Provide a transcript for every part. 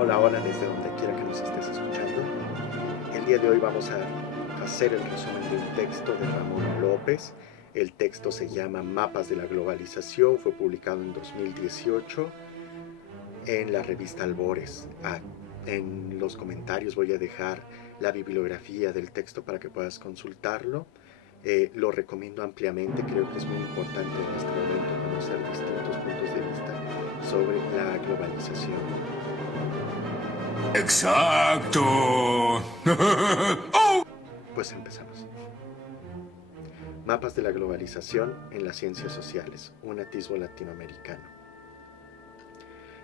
Hola, hola, desde donde quiera que nos estés escuchando. El día de hoy vamos a hacer el resumen de un texto de Ramón López. El texto se llama Mapas de la Globalización, fue publicado en 2018 en la revista Albores. En los comentarios voy a dejar la bibliografía del texto para que puedas consultarlo. Lo recomiendo ampliamente, creo que es muy importante en este momento conocer distintos puntos de vista sobre la globalización. Exacto. ¡Oh! Pues empezamos. Mapas de la globalización en las ciencias sociales, un atisbo latinoamericano.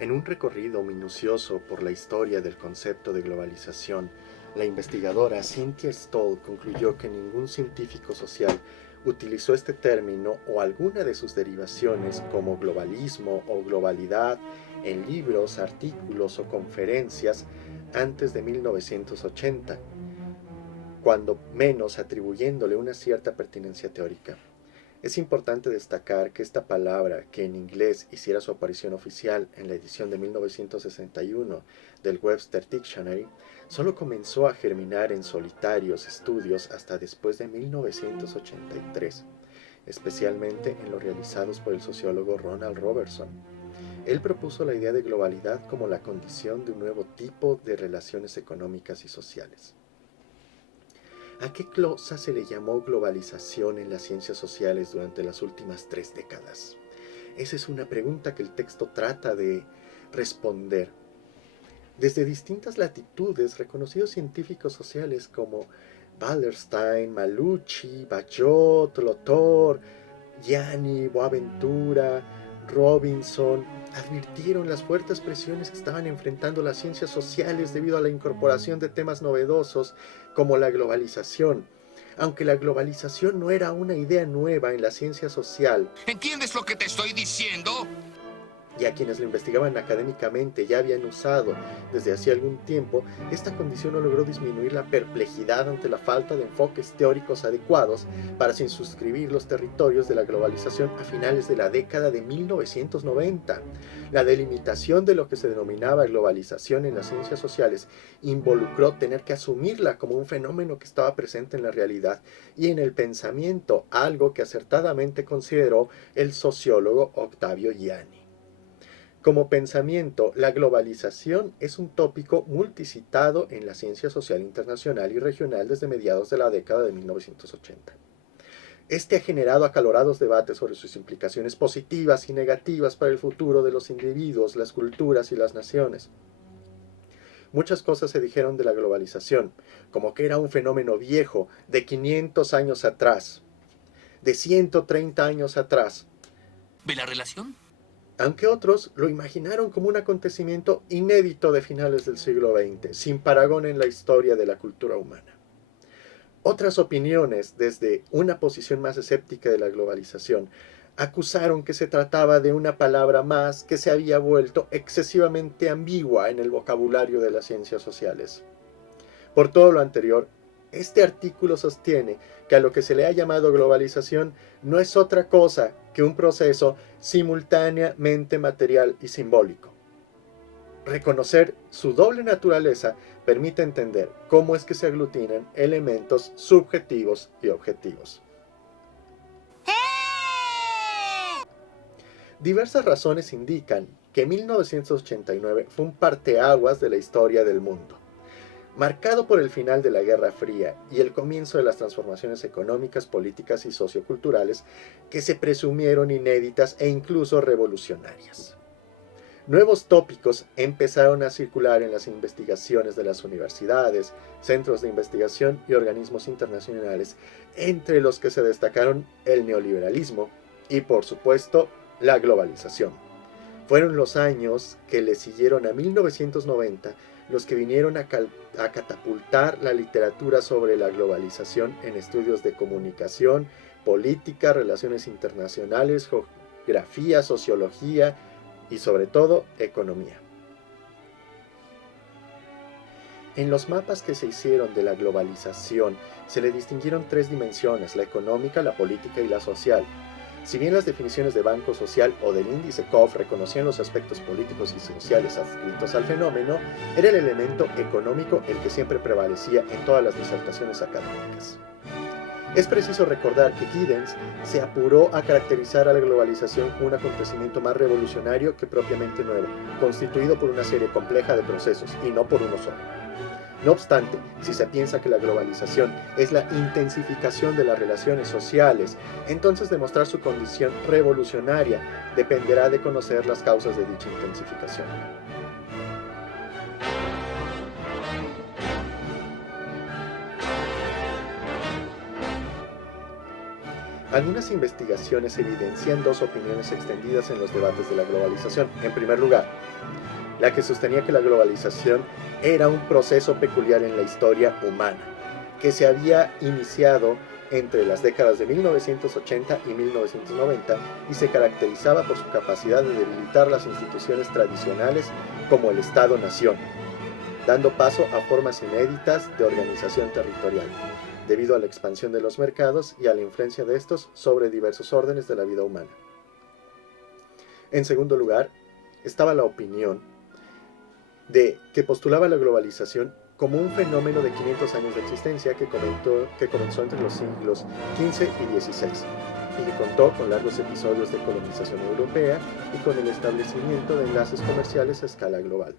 En un recorrido minucioso por la historia del concepto de globalización, la investigadora Cynthia Stoll concluyó que ningún científico social utilizó este término o alguna de sus derivaciones como globalismo o globalidad en libros, artículos o conferencias antes de 1980, cuando menos atribuyéndole una cierta pertinencia teórica. Es importante destacar que esta palabra, que en inglés hiciera su aparición oficial en la edición de 1961 del Webster Dictionary, solo comenzó a germinar en solitarios estudios hasta después de 1983, especialmente en los realizados por el sociólogo Ronald Robertson. Él propuso la idea de globalidad como la condición de un nuevo tipo de relaciones económicas y sociales. ¿A qué cosa se le llamó globalización en las ciencias sociales durante las últimas 3 décadas? Esa es una pregunta que el texto trata de responder. Desde distintas latitudes, reconocidos científicos sociales como Wallerstein, Malucci, Bajot, Lotor, Gianni, Boaventura, Robinson, advirtieron las fuertes presiones que estaban enfrentando las ciencias sociales debido a la incorporación de temas novedosos como la globalización. Aunque la globalización no era una idea nueva en la ciencia social, ¿Entiendes lo que te estoy diciendo? y a quienes lo investigaban académicamente ya habían usado desde hacía algún tiempo, esta condición no logró disminuir la perplejidad ante la falta de enfoques teóricos adecuados para circunscribir los territorios de la globalización a finales de la década de 1990. La delimitación de lo que se denominaba globalización en las ciencias sociales involucró tener que asumirla como un fenómeno que estaba presente en la realidad y en el pensamiento, algo que acertadamente consideró el sociólogo Octavio Gianni. Como pensamiento, la globalización es un tópico multicitado en la ciencia social internacional y regional desde mediados de la década de 1980. Este ha generado acalorados debates sobre sus implicaciones positivas y negativas para el futuro de los individuos, las culturas y las naciones. Muchas cosas se dijeron de la globalización, como que era un fenómeno viejo de 500 años atrás, de 130 años atrás, ¿Ve la relación? aunque otros lo imaginaron como un acontecimiento inédito de finales del siglo XX, sin parangón en la historia de la cultura humana. Otras opiniones, desde una posición más escéptica de la globalización, acusaron que se trataba de una palabra más que se había vuelto excesivamente ambigua en el vocabulario de las ciencias sociales. Por todo lo anterior, este artículo sostiene que a lo que se le ha llamado globalización no es otra cosa que un proceso simultáneamente material y simbólico. Reconocer su doble naturaleza permite entender cómo es que se aglutinan elementos subjetivos y objetivos. Diversas razones indican que 1989 fue un parteaguas de la historia del mundo, marcado por el final de la Guerra Fría y el comienzo de las transformaciones económicas, políticas y socioculturales que se presumieron inéditas e incluso revolucionarias. Nuevos tópicos empezaron a circular en las investigaciones de las universidades, centros de investigación y organismos internacionales, entre los que se destacaron el neoliberalismo y, por supuesto, la globalización. Fueron los años que le siguieron a 1990 los que vinieron a catapultar la literatura sobre la globalización en estudios de comunicación, política, relaciones internacionales, geografía, sociología y sobre todo economía. En los mapas que se hicieron de la globalización se le distinguieron 3 dimensiones: la económica, la política y la social. Si bien las definiciones de banco social o del índice COF reconocían los aspectos políticos y sociales adscritos al fenómeno, era el elemento económico el que siempre prevalecía en todas las disertaciones académicas. Es preciso recordar que Giddens se apuró a caracterizar a la globalización como un acontecimiento más revolucionario que propiamente nuevo, constituido por una serie compleja de procesos y no por uno solo. No obstante, si se piensa que la globalización es la intensificación de las relaciones sociales, entonces demostrar su condición revolucionaria dependerá de conocer las causas de dicha intensificación. Algunas investigaciones evidencian dos opiniones extendidas en los debates de la globalización. En primer lugar, la que sostenía que la globalización era un proceso peculiar en la historia humana, que se había iniciado entre las décadas de 1980 y 1990 y se caracterizaba por su capacidad de debilitar las instituciones tradicionales como el Estado-Nación, dando paso a formas inéditas de organización territorial, debido a la expansión de los mercados y a la influencia de estos sobre diversos órdenes de la vida humana. En segundo lugar, estaba la opinión de que postulaba la globalización como un fenómeno de 500 años de existencia que comenzó entre los siglos XV y XVI y que contó con largos episodios de colonización europea y con el establecimiento de enlaces comerciales a escala global.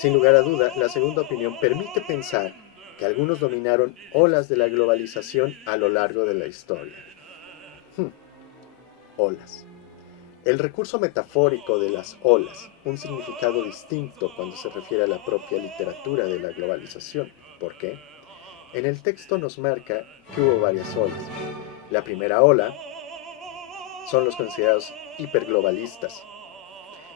Sin lugar a duda, la segunda opinión permite pensar que algunos dominaron olas de la globalización a lo largo de la historia. Olas. El recurso metafórico de las olas, un significado distinto cuando se refiere a la propia literatura de la globalización. ¿Por qué? En el texto nos marca que hubo varias olas. La primera ola son los considerados hiperglobalistas.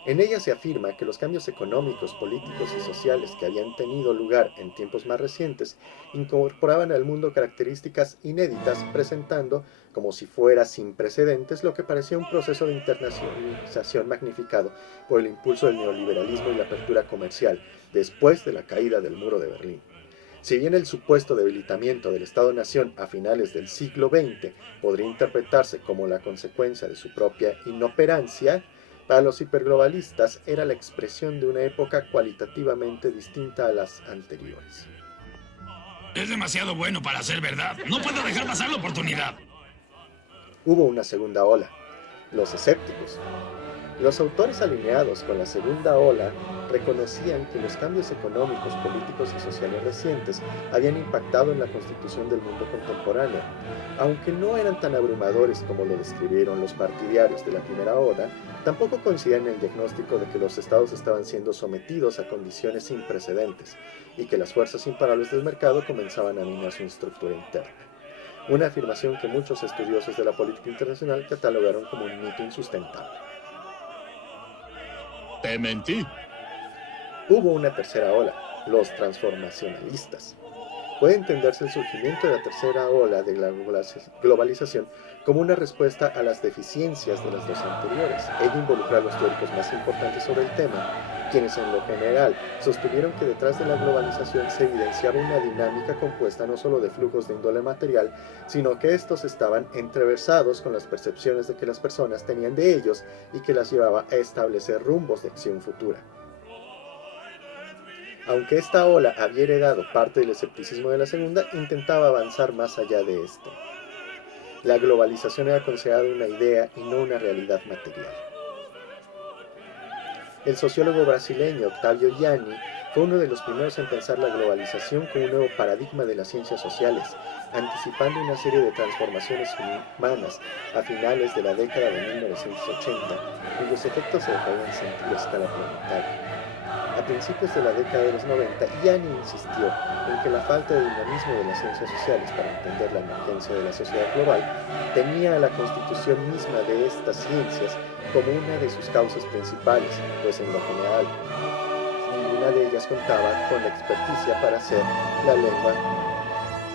En ella se afirma que los cambios económicos, políticos y sociales que habían tenido lugar en tiempos más recientes incorporaban al mundo características inéditas, presentando, como si fuera sin precedentes, lo que parecía un proceso de internacionalización magnificado por el impulso del neoliberalismo y la apertura comercial, después de la caída del muro de Berlín. Si bien el supuesto debilitamiento del Estado-Nación a finales del siglo XX podría interpretarse como la consecuencia de su propia inoperancia, para los hiperglobalistas era la expresión de una época cualitativamente distinta a las anteriores. Es demasiado bueno para ser verdad. No puedo dejar pasar la oportunidad. Hubo una segunda ola, los escépticos. Los autores alineados con la segunda ola reconocían que los cambios económicos, políticos y sociales recientes habían impactado en la constitución del mundo contemporáneo. Aunque no eran tan abrumadores como lo describieron los partidarios de la primera ola, tampoco coincidían en el diagnóstico de que los estados estaban siendo sometidos a condiciones sin precedentes y que las fuerzas imparables del mercado comenzaban a minar su estructura interna. Una afirmación que muchos estudiosos de la política internacional catalogaron como un mito insustentable. Te mentí. Hubo una tercera ola, los transformacionalistas. Puede entenderse el surgimiento de la tercera ola de la globalización como una respuesta a las deficiencias de las dos anteriores. Ella involucra a los teóricos más importantes sobre el tema, quienes en lo general sostuvieron que detrás de la globalización se evidenciaba una dinámica compuesta no solo de flujos de índole material, sino que estos estaban entreversados con las percepciones de que las personas tenían de ellos y que las llevaba a establecer rumbos de acción futura. Aunque esta ola había heredado parte del escepticismo de la segunda, intentaba avanzar más allá de este. La globalización era considerada una idea y no una realidad material. El sociólogo brasileño Octavio Yanni fue uno de los primeros en pensar la globalización como un nuevo paradigma de las ciencias sociales, anticipando una serie de transformaciones humanas a finales de la década de 1980, cuyos efectos se dejarían sentir a escala planetaria. A principios de la década de los 90, Yanni insistió en que la falta de dinamismo de las ciencias sociales para entender la emergencia de la sociedad global tenía a la constitución misma de estas ciencias como una de sus causas principales, pues en lo general ninguna de ellas contaba con la experticia para hacer la lengua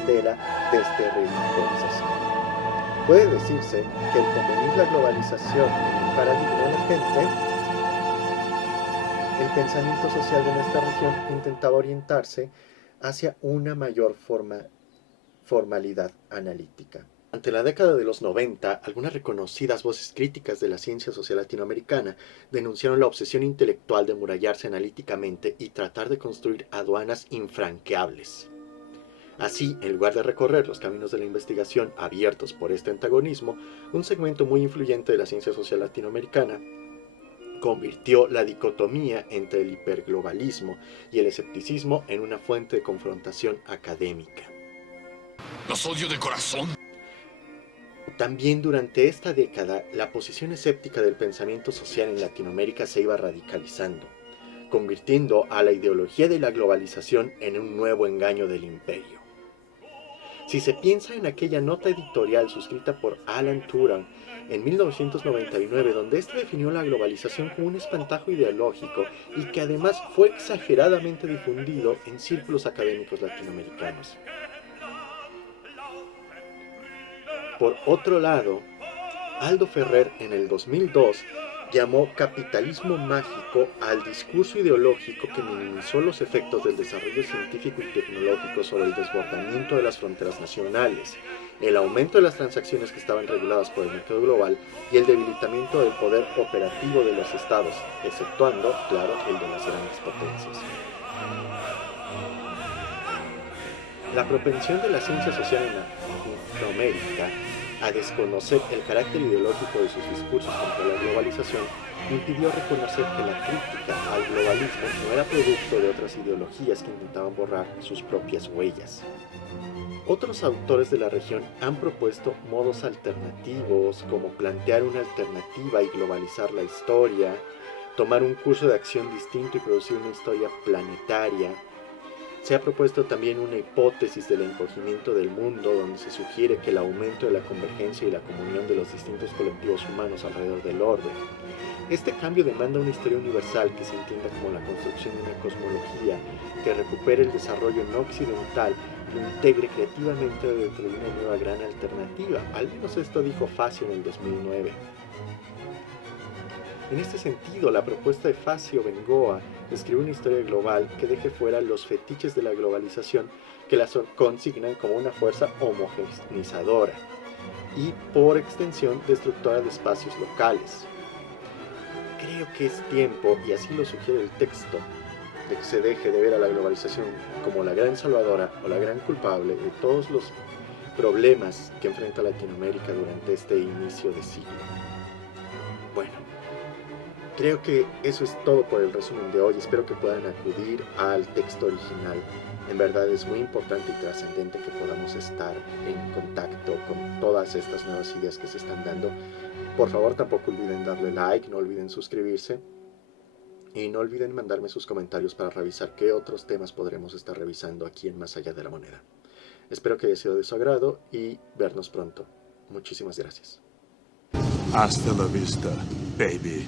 de la desterritorización. Puede decirse que el convenir la globalización en un paradigma emergente, el pensamiento social de nuestra región intentaba orientarse hacia una mayor formalidad analítica. Ante la década de los 90, algunas reconocidas voces críticas de la ciencia social latinoamericana denunciaron la obsesión intelectual de murallarse analíticamente y tratar de construir aduanas infranqueables. Así, en lugar de recorrer los caminos de la investigación abiertos por este antagonismo, un segmento muy influyente de la ciencia social latinoamericana convirtió la dicotomía entre el hiperglobalismo y el escepticismo en una fuente de confrontación académica. Los odio de corazón. También durante esta década, la posición escéptica del pensamiento social en Latinoamérica se iba radicalizando, convirtiendo a la ideología de la globalización en un nuevo engaño del imperio. Si se piensa en aquella nota editorial suscrita por Alan Turing en 1999, donde éste definió la globalización como un espantajo ideológico y que además fue exageradamente difundido en círculos académicos latinoamericanos. Por otro lado, Aldo Ferrer en el 2002 llamó capitalismo mágico al discurso ideológico que minimizó los efectos del desarrollo científico y tecnológico sobre el desbordamiento de las fronteras nacionales, el aumento de las transacciones que estaban reguladas por el mercado global y el debilitamiento del poder operativo de los estados, exceptuando, claro, el de las grandes potencias. La propensión de la ciencia social en Latinoamérica a desconocer el carácter ideológico de sus discursos contra la globalización impidió reconocer que la crítica al globalismo no era producto de otras ideologías que intentaban borrar sus propias huellas. Otros autores de la región han propuesto modos alternativos, como plantear una alternativa y globalizar la historia, tomar un curso de acción distinto y producir una historia planetaria. Se ha propuesto también una hipótesis del encogimiento del mundo, donde se sugiere que el aumento de la convergencia y la comunión de los distintos colectivos humanos alrededor del orbe. Este cambio demanda una historia universal que se entienda como la construcción de una cosmología que recupere el desarrollo no occidental y lo integre creativamente dentro de una nueva gran alternativa. Al menos esto dijo Facio en el 2009. En este sentido, la propuesta de Facio Bengoa escribe una historia global que deje fuera los fetiches de la globalización que la consignan como una fuerza homogeneizadora y, por extensión, destructora de espacios locales. Creo que es tiempo, y así lo sugiere el texto, de que se deje de ver a la globalización como la gran salvadora o la gran culpable de todos los problemas que enfrenta Latinoamérica durante este inicio de siglo. Bueno, creo que eso es todo por el resumen de hoy. Espero que puedan acudir al texto original. En verdad es muy importante y trascendente que podamos estar en contacto con todas estas nuevas ideas que se están dando. Por favor, tampoco olviden darle like, no olviden suscribirse y no olviden mandarme sus comentarios para revisar qué otros temas podremos estar revisando aquí en Más Allá de la Moneda. Espero que haya sido de su agrado y vernos pronto. Muchísimas gracias. Hasta la vista, baby.